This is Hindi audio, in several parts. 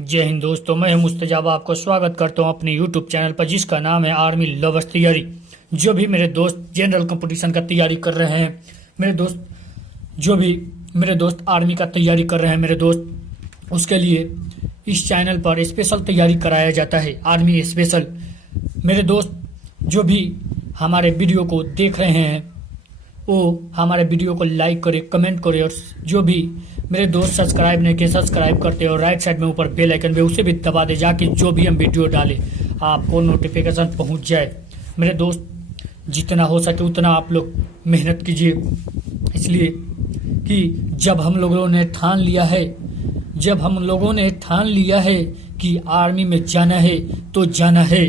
जय हिंद दोस्तों, मैं हूं मुस्तजाब। आपको स्वागत करता हूं अपने यूट्यूब चैनल पर जिसका नाम है आर्मी लवर्स तैयारी। जो भी मेरे दोस्त जनरल कंपटीशन का तैयारी कर रहे हैं, मेरे दोस्त आर्मी का तैयारी कर रहे हैं, मेरे दोस्त उसके लिए इस चैनल पर स्पेशल तैयारी कराया जाता है, आर्मी स्पेशल। मेरे दोस्त जो भी हमारे वीडियो को देख रहे हैं वो हमारे वीडियो को लाइक करे, कमेंट करे, और जो भी मेरे दोस्त सब्सक्राइब नहीं किए सब्सक्राइब करते और राइट साइड में ऊपर बेल आइकन पे उसे भी दबा दे, जाके जो भी हम वीडियो डालें आपको नोटिफिकेशन पहुंच जाए। मेरे दोस्त जितना हो सके उतना आप लोग मेहनत कीजिए, इसलिए कि जब हम लोगों ने ठान लिया है कि आर्मी में जाना है तो जाना है।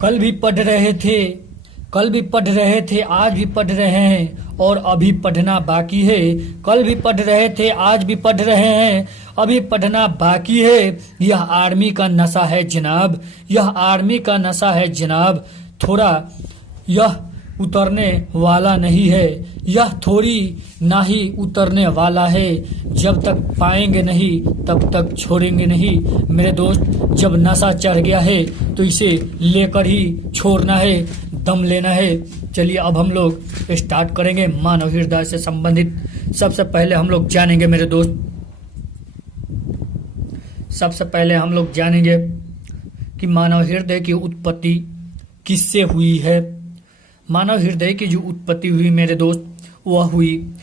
कल भी पढ़ रहे थे, आज भी पढ़ रहे हैं और अभी पढ़ना बाकी है। कल भी पढ़ रहे थे, आज भी पढ़ रहे हैं, अभी पढ़ना बाकी है। यह आर्मी का नशा है जनाब, यह आर्मी का नशा है जनाब। थोड़ा यह उतरने वाला नहीं है, यह थोड़ी ना ही उतरने वाला है। जब तक पाएंगे नहीं तब तक छोड़ेंगे नहीं। मेरे दोस्त जब नशा चढ़ गया है तो इसे लेकर ही छोड़ना है, दम लेना है। चलिए अब हम लोग स्टार्ट करेंगे मानव हृदय से संबंधित। सबसे पहले हम लोग जानेंगे मेरे दोस्त, कि मानव हृदय की उत्पत्ति किससे हुई है। मानव हृदय की जो उत्पत्ति हुई मेरे दोस्त वह हुई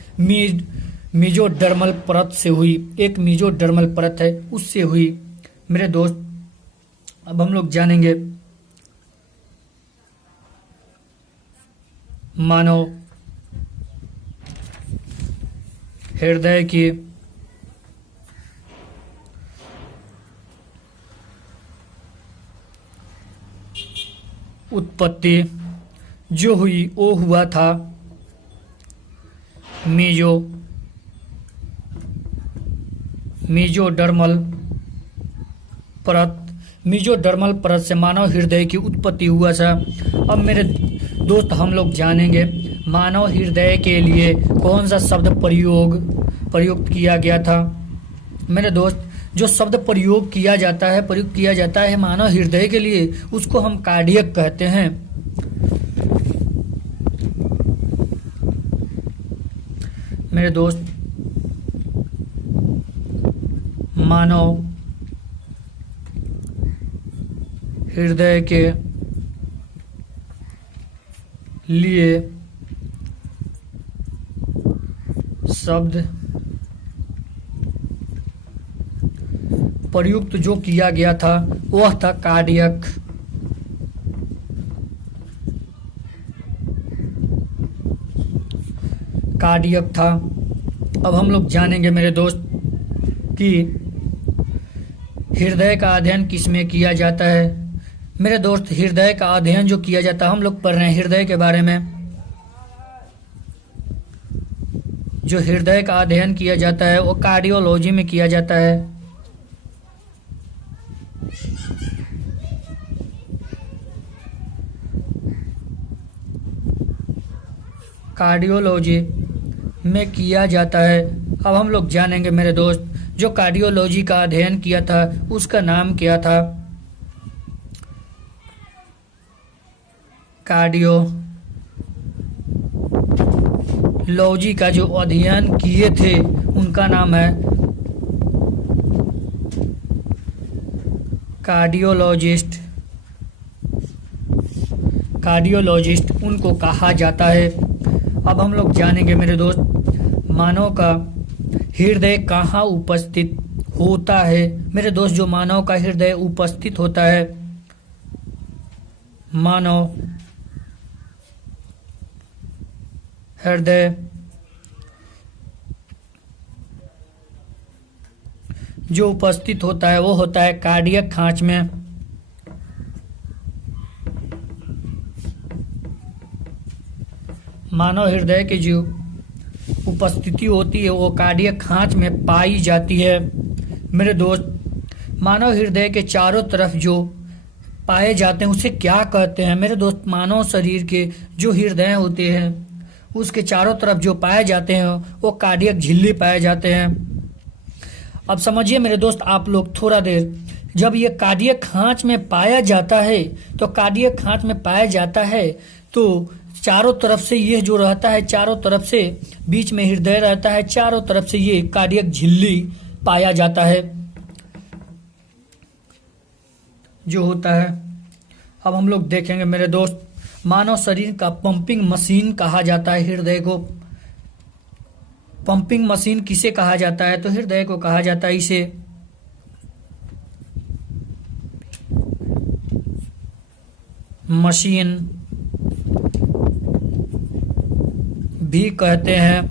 मेजोडर्मल परत से हुई। एक मेजोडर्मल परत है उससे हुई मेरे दोस्त। अब हम लोग जानेंगे मानव हृदय की उत्पत्ति जो हुई वो हुआ था मेजोडर्मल परत से मानव हृदय की उत्पत्ति हुआ था। अब मेरे दोस्त हम लोग जानेंगे मानव हृदय के लिए कौन सा शब्द प्रयुक्त किया गया था। मेरे दोस्त जो शब्द प्रयुक्त किया जाता है मानव हृदय के लिए, उसको हम कार्डियक कहते हैं। मेरे दोस्त मानव हृदय के लिए शब्द प्रयुक्त जो किया गया था वह था कार्डियक। था। अब हम लोग जानेंगे मेरे दोस्त कि हृदय का अध्ययन किसमें किया जाता है। मेरे दोस्त हृदय का अध्ययन जो किया जाता है, हम लोग पढ़ रहे हैं हृदय के बारे में। जो हृदय का अध्ययन किया जाता है वो कार्डियोलॉजी में किया जाता है। कार्डियोलॉजी में किया जाता है। अब हम लोग जानेंगे मेरे दोस्त जो कार्डियोलॉजी का अध्ययन किया था उसका नाम क्या था। कार्डियोलॉजी का जो अध्ययन किए थे उनका नाम है कार्डियोलॉजिस्ट उनको कहा जाता है। अब हम लोग जानेंगे मेरे दोस्त मानव का हृदय कहाँ उपस्थित होता है। मेरे दोस्त जो मानव का हृदय उपस्थित होता है, मानव हृदय जो उपस्थित होता है वो होता है कार्डियक खांच में। मानव हृदय की जो उपस्थिति होती है वो कार्डियक खांच में पाई जाती है। मेरे दोस्त मानव हृदय के चारों तरफ जो पाए जाते हैं उसे क्या कहते हैं। मेरे दोस्त मानव शरीर के जो हृदय होते हैं उसके चारों तरफ जो पाए जाते हैं वो कार्डियक झिल्ली पाए जाते हैं। अब समझिए मेरे दोस्त आप लोग थोड़ा देर, जब ये कार्डियक खांच में पाया जाता है तो कार्डियक खांच में पाया जाता है तो चारों तरफ से ये जो रहता है, चारों तरफ से बीच में हृदय रहता है, चारों तरफ से ये कार्डियक झिल्ली पाया जाता है जो होता है। अब हम लोग देखेंगे मेरे दोस्त, मानव शरीर का पंपिंग मशीन कहा जाता है हृदय को। पंपिंग मशीन किसे कहा जाता है? तो हृदय को कहा जाता है इसे। मशीन भी कहते हैं,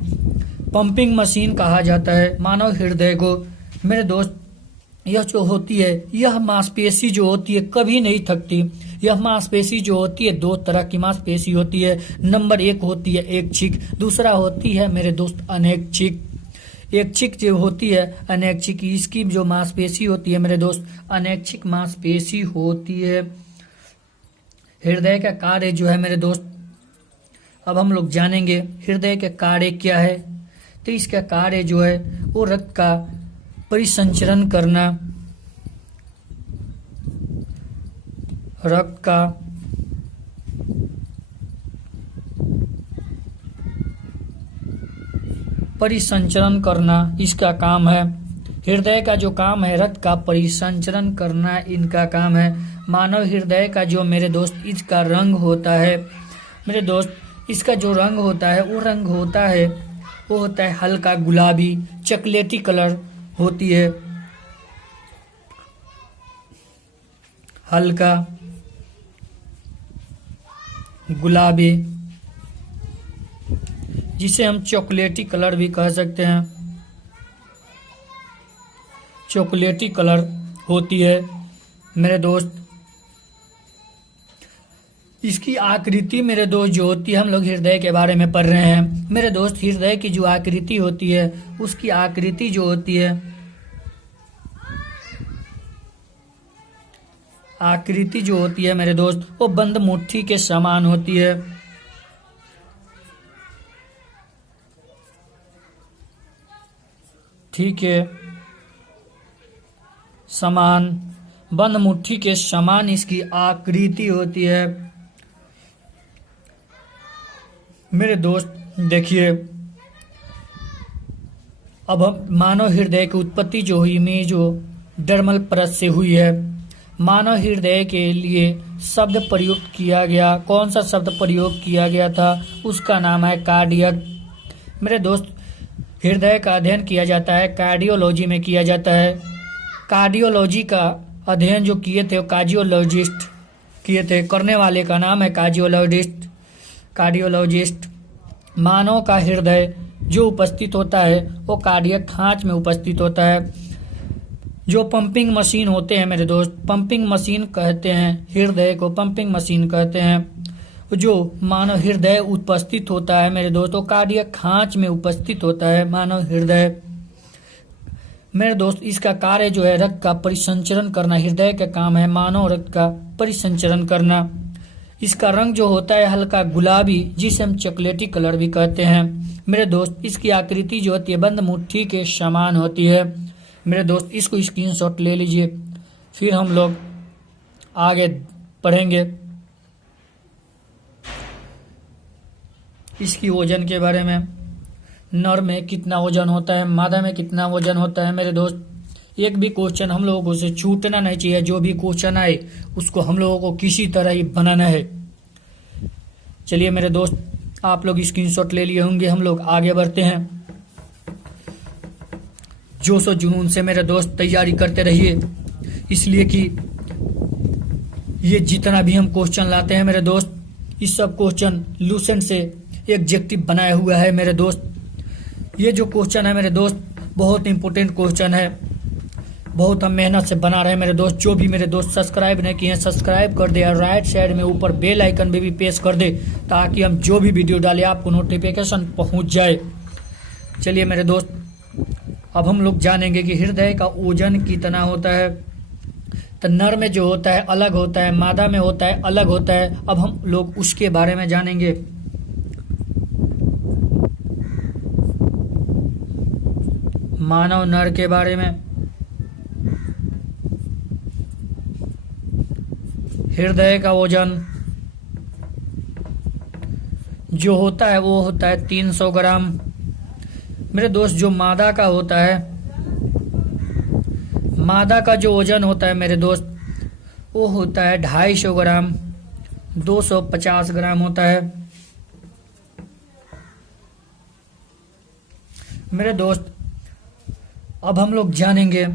पंपिंग मशीन कहा जाता है मानव हृदय को। मेरे दोस्त यह जो होती है, यह मांसपेशी जो होती है कभी नहीं थकती। यह मांसपेशी जो होती है, दो तरह की मांसपेशी होती है। नंबर एक होती है ऐच्छिक, दूसरा होती है मेरे दोस्त अनैच्छिक। ऐच्छिक जो होती है, अनैच्छिक, इसकी जो मांसपेशी होती है मेरे दोस्त अनैच्छिक मांसपेशी होती है। हृदय का कार्य जो है मेरे दोस्त, अब हम लोग जानेंगे हृदय के कार्य क्या है। तो इसका कार्य जो है वो रक्त का परिसंचरण करना, रक्त का परिसंचरण करना इसका काम है। हृदय का जो काम है रक्त का परिसंचरण करना इनका काम है। मानव हृदय का जो मेरे दोस्त इसका रंग होता है मेरे दोस्त, इसका जो रंग होता है वो रंग होता है, वो होता है हल्का गुलाबी चॉकलेटी कलर होती है, हल्का गुलाबी, जिसे हम चॉकलेटी कलर भी कह सकते हैं। चॉकलेटी कलर होती है मेरे दोस्त। इसकी आकृति मेरे दोस्त जो होती है, हम लोग हृदय के बारे में पढ़ रहे हैं मेरे दोस्त। हृदय की जो आकृति होती है, उसकी आकृति जो होती है, आकृति जो होती है मेरे दोस्त, वो बंद मुट्ठी के समान होती है। ठीक है, समान, बंद मुट्ठी के समान इसकी आकृति होती है मेरे दोस्त। देखिए, अब हम मानव हृदय की उत्पत्ति जो हुई मेजोडर्मल परत से हुई है। मानव हृदय के लिए शब्द प्रयुक्त किया गया, कौन सा शब्द प्रयोग किया गया था? उसका नाम है कार्डियक। मेरे दोस्त, हृदय का अध्ययन किया जाता है कार्डियोलॉजी में किया जाता है। कार्डियोलॉजी का अध्ययन जो किए थे वो कार्डियोलॉजिस्ट किए थे, करने वाले का नाम है कार्डियोलॉजिस्ट। मानव का हृदय जो उपस्थित होता है वो कार्डियक खांच में उपस्थित होता है। जो पंपिंग मशीन होते हैं मेरे दोस्त, पंपिंग मशीन कहते हैं हृदय को, पंपिंग मशीन कहते हैं। जो मानव हृदय उपस्थित होता है मेरे दोस्त, वो कार्डियक खांच में उपस्थित होता है मानव हृदय मेरे दोस्त। इसका कार्य जो है रक्त का परिसंचरण करना, हृदय का काम है मानव रक्त का परिसंचरण करना। इसका रंग जो होता है हल्का गुलाबी, जिसे हम चॉकलेटी कलर भी कहते हैं मेरे दोस्त। इसकी आकृति जो होती है बंद मुट्ठी के समान होती है मेरे दोस्त। इसको स्क्रीनशॉट ले लीजिए, फिर हम लोग आगे पढ़ेंगे इसकी वजन के बारे में। नर में कितना वजन होता है, मादा में कितना वजन होता है मेरे दोस्त। एक भी क्वेश्चन हम लोगों को से छूटना नहीं चाहिए। जो भी क्वेश्चन आए उसको हम लोगों को किसी तरह ही बनाना है। चलिए मेरे दोस्त, आप लोग स्क्रीनशॉट ले लिए होंगे, हम लोग आगे बढ़ते हैं। जोश और जुनून से मेरे दोस्त तैयारी करते रहिए, इसलिए कि ये जितना भी हम क्वेश्चन लाते हैं मेरे दोस्त, इस सब क्वेश्चन लूसेंट से एग्जेक्टिव बनाया हुआ है मेरे दोस्त। ये जो क्वेश्चन है मेरे दोस्त बहुत इंपॉर्टेंट क्वेश्चन है, बहुत हम मेहनत से बना रहे हैं मेरे दोस्त। जो भी मेरे दोस्त सब्सक्राइब नहीं किए हैं सब्सक्राइब कर दे और राइट साइड में ऊपर बेल आइकन भी प्रेस कर दे, ताकि हम जो भी वीडियो डालें आपको नोटिफिकेशन पहुंच जाए। चलिए मेरे दोस्त, अब हम लोग जानेंगे कि हृदय का ओजन कितना होता है। तो नर में जो होता है अलग होता है, मादा में होता है अलग होता है। अब हम लोग उसके बारे में जानेंगे। मानव नर के बारे में हृदय का वजन जो होता है वो होता है 300 ग्राम। मेरे दोस्त जो मादा का होता है, मादा का जो वजन होता है मेरे दोस्त वो होता है 250 ग्राम, 250 ग्राम होता है। मेरे दोस्त अब हम लोग जानेंगे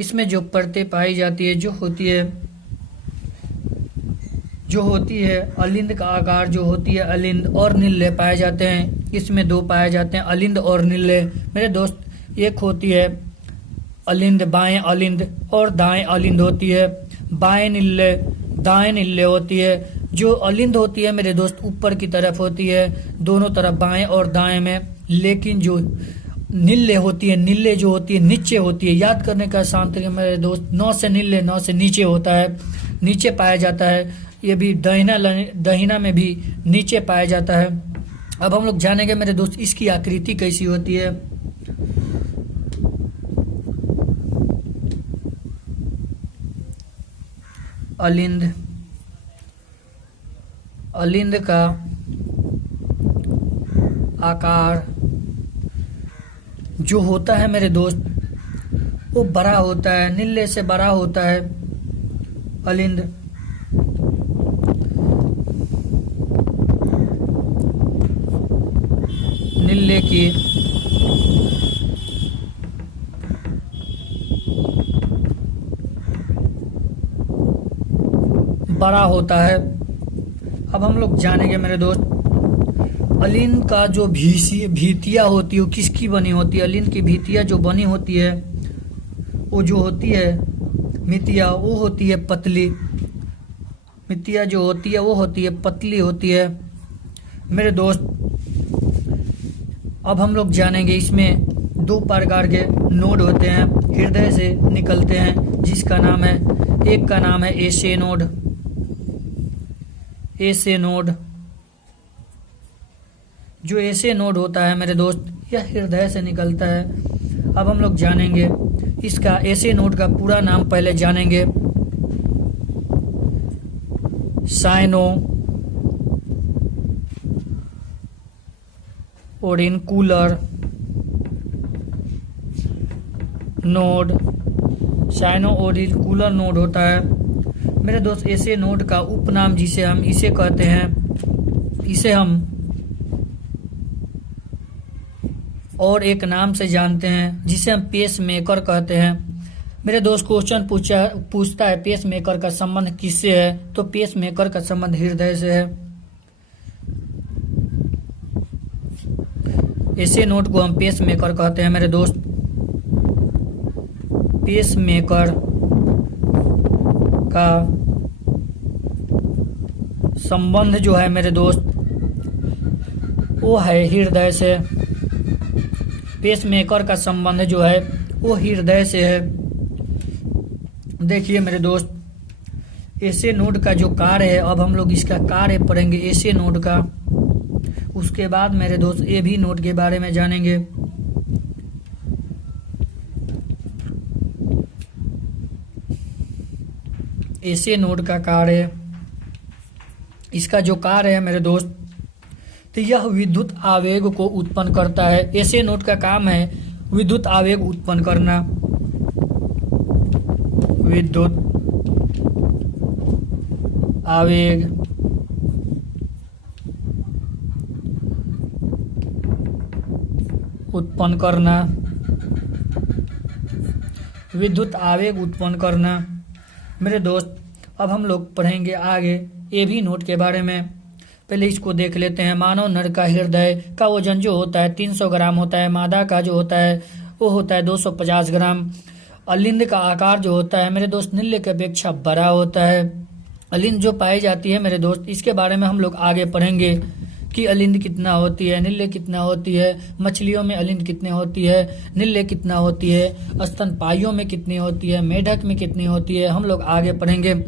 इसमें जो परतें पाई जाती है, जो होती है अलिंद का आकार जो होती है, अलिंद और नीले पाए जाते हैं। इसमें दो पाए जाते हैं, अलिंद और नीले। मेरे दोस्त एक होती है अलिंद, बाएं अलिंद और दाएं अलिंद होती है। बाएं नीले दाएं नीले होती है। जो अलिंद होती है मेरे दोस्त ऊपर की तरफ होती है, दोनों तरफ बाएं और दाएं में। लेकिन जो नीले होती है, नीले जो होती है नीचे होती है। याद करने का आसान तरीका मेरे दोस्त, 9 से नीले 9 से नीचे होता है, नीचे पाया जाता है। ये भी दहीना में भी नीचे पाया जाता है। अब हम लोग जानेंगे मेरे दोस्त इसकी आकृति कैसी होती है। अलिंद, अलिंद का आकार जो होता है मेरे दोस्त वो बड़ा होता है, नीले से बड़ा होता है अलिंद। नीले की बड़ा होता है। अब हम लोग जानेंगे मेरे दोस्त अलिंद का जो भीतिया होती है वो किसकी बनी होती है। अलिंद की भीतिया जो बनी होती है वो जो होती है मितिया, वो होती है पतली। मितिया जो होती है वो होती है पतली होती है मेरे दोस्त। अब हम लोग जानेंगे इसमें 2 प्रकार के नोड होते हैं, हृदय से निकलते हैं, जिसका नाम है, एक का नाम है एसे नोड। एसे नोड, जो एसे नोड होता है मेरे दोस्त यह हृदय से निकलता है। अब हम लोग जानेंगे इसका एसे नोड का पूरा नाम पहले जानेंगे। साइनो ओरिनकुलर नोड, साइनो ओरिनकुलर नोड होता है मेरे दोस्त। ऐसे नोड का उपनाम जिसे हम इसे कहते हैं, इसे हम और एक नाम से जानते हैं जिसे हम पेस मेकर कहते हैं। मेरे दोस्त क्वेश्चन पूछता है पेस मेकर का संबंध किससे है, तो पेस मेकर का संबंध हृदय से है। ऐसे नोड को हम पेस मेकर कहते हैं मेरे दोस्त। पेस मेकर का संबंध जो है मेरे दोस्त वो है हृदय से। पेस मेकर का संबंध जो है वो हृदय से है। देखिए मेरे दोस्त ऐसे नोड का जो कार्य है, अब हम लोग इसका कार्य पढ़ेंगे ऐसे नोड का। उसके बाद मेरे दोस्त ए भी नोड के बारे में जानेंगे। ऐसे नोड का कार्य, इसका जो कार्य है मेरे दोस्त, तो यह विद्युत आवेग को उत्पन्न करता है। ऐसे नोड का काम है विद्युत आवेग उत्पन्न करना। विद्युत आवेग उत्पन्न करना, विद्युत आवेग उत्पन्न करना मेरे दोस्त। अब हम लोग पढ़ेंगे आगे ए भी नोड के बारे में। पहले इसको देख लेते हैं। मानव नर का हृदय का वजन जो होता है 300 ग्राम होता है। मादा का जो होता है वो होता है 250 ग्राम। अलिंद का आकार जो होता है मेरे दोस्त नीले की अपेक्षा बड़ा होता है। अलिंद जो पाई जाती है मेरे दोस्त, इसके बारे में हम लोग आगे पढ़ेंगे कि अलिंद कितना होती है, नीले कितना होती है, मछलियों में अलिंद कितने होती है, नीले कितना होती है, स्तनपाइयों में कितनी होती है, मेढक में कितनी होती है, हम लोग आगे पढ़ेंगे।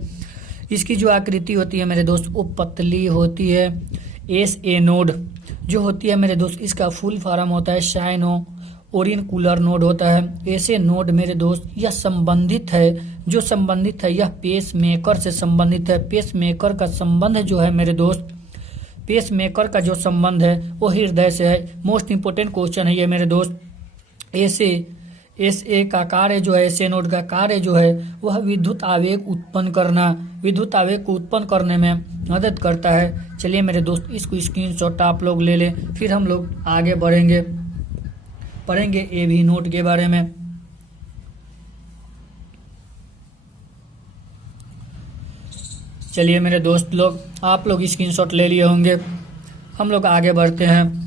इसकी जो आकृति होती है मेरे दोस्त वो पतली होती है। एस ए नोड जो होती है मेरे दोस्त, इसका फुल फॉर्म होता है साइनो ओरिनकुलर नोड होता है। ऐसे नोड मेरे दोस्त यह संबंधित है, जो संबंधित है यह पेस मेकर से संबंधित है। पेस मेकर का संबंध जो है मेरे दोस्त, पेस मेकर का जो संबंध है वो हृदय से है। मोस्ट इंपोर्टेंट क्वेश्चन है ये मेरे दोस्त। ऐसे का कार्य जो है, ऐसे नोड का कार्य जो है वह विद्युत आवेग उत्पन्न करना, विद्युत आवेग को उत्पन्न करने में मदद करता है। चलिए मेरे दोस्त इसको स्क्रीनशॉट आप लोग ले लें, फिर हम लोग आगे बढ़ेंगे, पढ़ेंगे एबी नोड के बारे में। चलिए मेरे दोस्त लोग, आप लोग स्क्रीनशॉट ले लिए होंगे, हम लोग आगे बढ़ते हैं।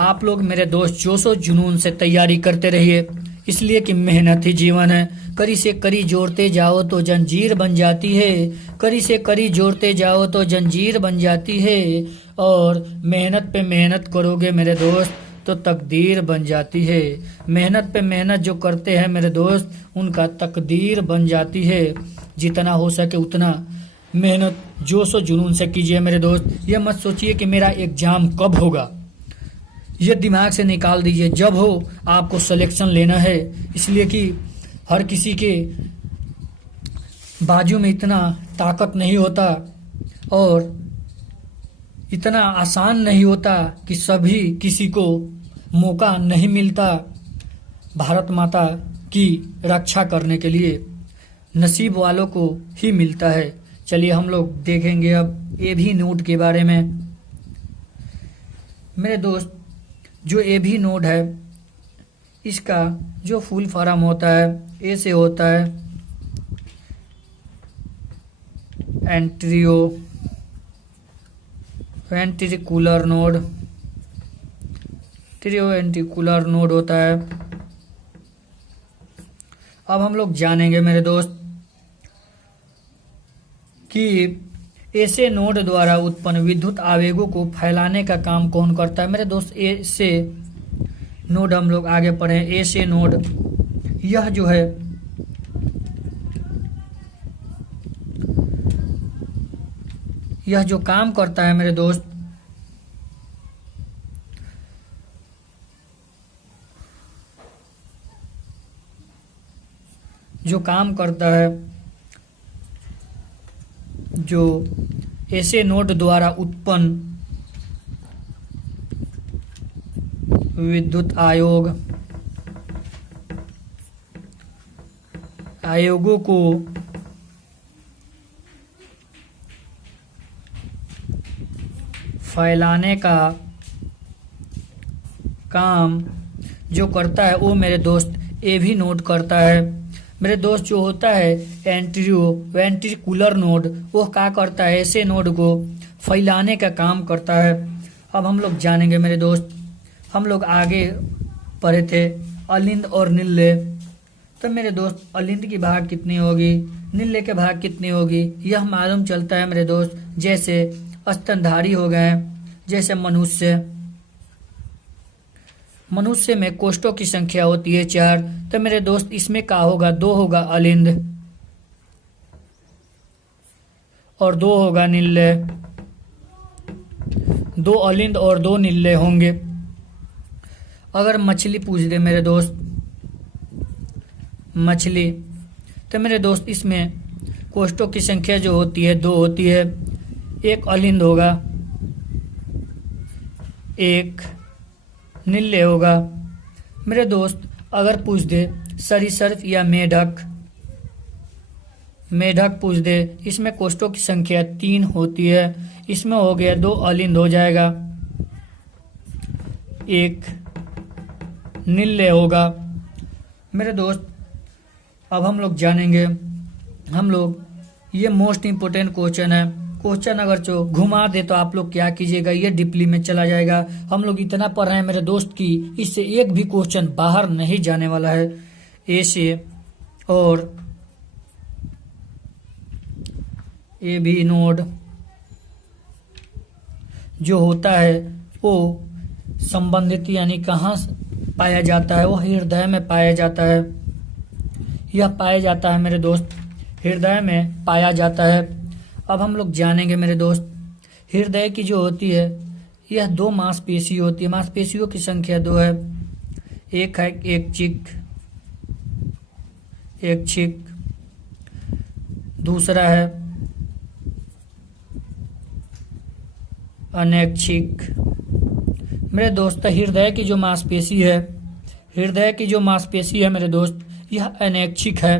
आप लोग मेरे दोस्त जोशो जुनून से तैयारी करते रहिए, इसलिए कि मेहनत ही जीवन है। कड़ी से कड़ी जोड़ते जाओ तो जंजीर बन जाती है, कड़ी से कड़ी जोड़ते जाओ तो जंजीर बन जाती है, और मेहनत पे मेहनत करोगे मेरे दोस्त तो तकदीर बन जाती है। मेहनत पे मेहनत जो करते हैं मेरे दोस्त उनका तकदीर बन जाती है। जितना हो सके उतना मेहनत जोश और जुनून से कीजिए मेरे दोस्त। ये मत सोचिए कि मेरा एग्जाम कब होगा, ये दिमाग से निकाल दीजिए, जब हो आपको सिलेक्शन लेना है। इसलिए कि हर किसी के बाजू में इतना ताकत नहीं होता और इतना आसान नहीं होता कि सभी किसी को मौका नहीं मिलता भारत माता की रक्षा करने के लिए, नसीब वालों को ही मिलता है। चलिए हम लोग देखेंगे अब एबी नोड के बारे में। मेरे दोस्त जो एबी नोड है इसका जो फुल फॉर्म होता है ए से होता है वेंट्रिकुलर नोड, वेंट्रिकुलर नोड होता है। अब हम लोग जानेंगे मेरे दोस्त कि ऐसे नोड द्वारा उत्पन्न विद्युत आवेगों को फैलाने का काम कौन करता है। मेरे दोस्त ऐसे नोड हम लोग आगे पढ़े। ऐसे नोड यह जो है यह जो काम करता है मेरे दोस्त, जो काम करता है, जो ऐसे नोड द्वारा उत्पन्न विद्युत आयोगों को फैलाने का काम जो करता है वो मेरे दोस्त एबी नोड करता है। मेरे दोस्त जो होता है वेंट्रिकुलर नोड वो क्या करता है, ऐसे नोड को फैलाने का काम करता है। अब हम लोग जानेंगे मेरे दोस्त, हम लोग आगे पढ़े थे अलिंद और नील्ले। तो मेरे दोस्त अलिंद की भाग कितनी होगी, नील्ले के भाग कितनी होगी, यह मालूम चलता है मेरे दोस्त। जैसे स्तनधारी हो गए, जैसे मनुष्य में कोष्ठों की संख्या होती है 4, तो मेरे दोस्त इसमें क्या होगा, 2 होगा अलिंद और 2 होगा नील्ले। 2 अलिंद और 2 नील्ले होंगे। अगर मछली पूछ दे मेरे दोस्त, मछली, तो मेरे दोस्त इसमें कोष्ठों की संख्या जो होती है 2 होती है। 1 अलिंद होगा, 1 नील्ले होगा। मेरे दोस्त अगर पूछ दे सरीसृप या मेढक पूछ दे, इसमें कोष्ठों की संख्या 3 होती है। इसमें हो गया 2 अलिंद हो जाएगा, 1 नील्ले होगा। मेरे दोस्त अब हम लोग जानेंगे, हम लोग ये मोस्ट इम्पोर्टेंट क्वेश्चन है। क्वेश्चन अगर जो घुमा दे तो आप लोग क्या कीजिएगा, ये डिपली में चला जाएगा। हम लोग इतना पढ़ रहे हैं मेरे दोस्त की इससे एक भी क्वेश्चन बाहर नहीं जाने वाला है। ऐसे और एबी नोड जो होता है वो संबंधित यानी कहाँ पाया जाता है, वो हृदय में पाया जाता है। यह पाया जाता है मेरे दोस्त, हृदय में पाया जाता है। अब हम लोग जानेंगे मेरे दोस्त, हृदय की जो होती है यह 2 मांसपेशी होती है। मांसपेशियों की संख्या 2 है, एक है एक चिक, दूसरा है अनैच्छिक। मेरे दोस्त, हृदय की जो मांसपेशी है मेरे दोस्त, यह अनैच्छिक है।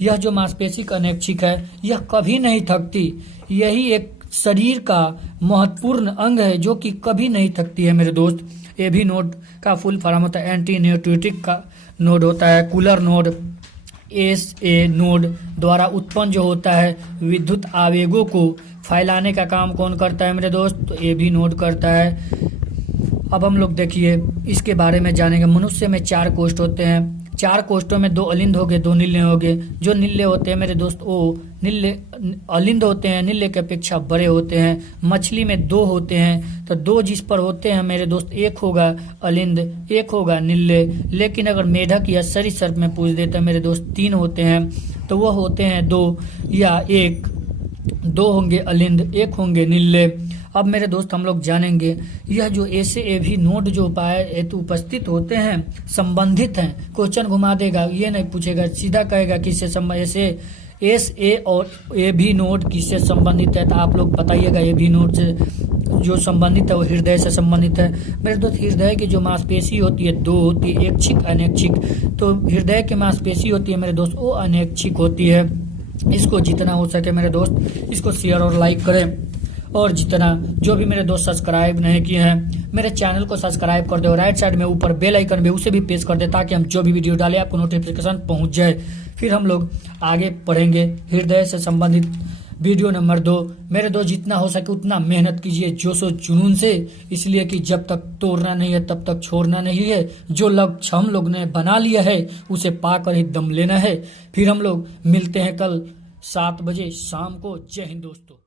यह जो मांसपेशी अनैच्छिक है, यह कभी नहीं थकती। यही एक शरीर का महत्वपूर्ण अंग है जो कि कभी नहीं थकती है मेरे दोस्त। एबी नोड का फुल फॉर्म होता है एंटी न्यूट्रिटिक का नोड होता है। कूलर नोड SA नोड द्वारा उत्पन्न जो होता है विद्युत आवेगों को फैलाने का काम कौन करता है मेरे दोस्त? तो AB नोड करता है। अब हम लोग देखिए इसके बारे में जानेंगे। मनुष्य में 4 कोष्ठ होते हैं। 4 कोष्ठों में 2 अलिंद हो गए, 2 नीले हो गए। जो नीले होते हैं मेरे दोस्त वो अलिंद होते हैं, नीले की अपेक्षा बड़े होते हैं। मछली में 2 होते हैं, तो 2 जिस पर होते हैं मेरे दोस्त, एक होगा अलिंद, एक होगा नीले। लेकिन अगर मेढक या सरीसृप में पूछ देता है मेरे दोस्त 3 होते हैं, तो वह होते हैं 2 या 1। 2 होंगे अलिंद, 1 होंगे नीले। अब मेरे दोस्त हम लोग जानेंगे यह जो AB नोड जो उपाय हेतु उपस्थित होते हैं संबंधित हैं। क्वेश्चन घुमा देगा, ये नहीं पूछेगा, सीधा कहेगा किससे संबंधित। SA और AB नोड किससे संबंधित है? तो आप लोग बताइएगा। AB नोड से जो संबंधित है वो हृदय से संबंधित है मेरे दोस्त। हृदय की जो मांसपेशी होती है 2 होती है, ऐच्छिक अनैच्छिक। तो हृदय की मांसपेशी होती है मेरे दोस्त वो अनैच्छिक होती है। इसको जितना हो सके मेरे दोस्त इसको शेयर और लाइक करें। और जितना जो भी मेरे दोस्त सब्सक्राइब नहीं किए हैं मेरे चैनल को सब्सक्राइब कर दे और राइट साइड में ऊपर बेल आइकन भी उसे भी प्रेस कर दे ताकि हम जो भी वीडियो डालें आपको नोटिफिकेशन पहुंच जाए। फिर हम लोग आगे पढ़ेंगे हृदय से संबंधित वीडियो नंबर 2। मेरे दोस्त जितना हो सके उतना मेहनत कीजिए जोश और जुनून से, इसलिए कि जब तक तोड़ना नहीं है तब तक छोड़ना नहीं है। जो लक्ष्य हम लोग ने बना लिया है उसे पाकर ही दम लेना है। फिर हम लोग मिलते हैं कल 7 बजे शाम को। जय हिंद दोस्तों।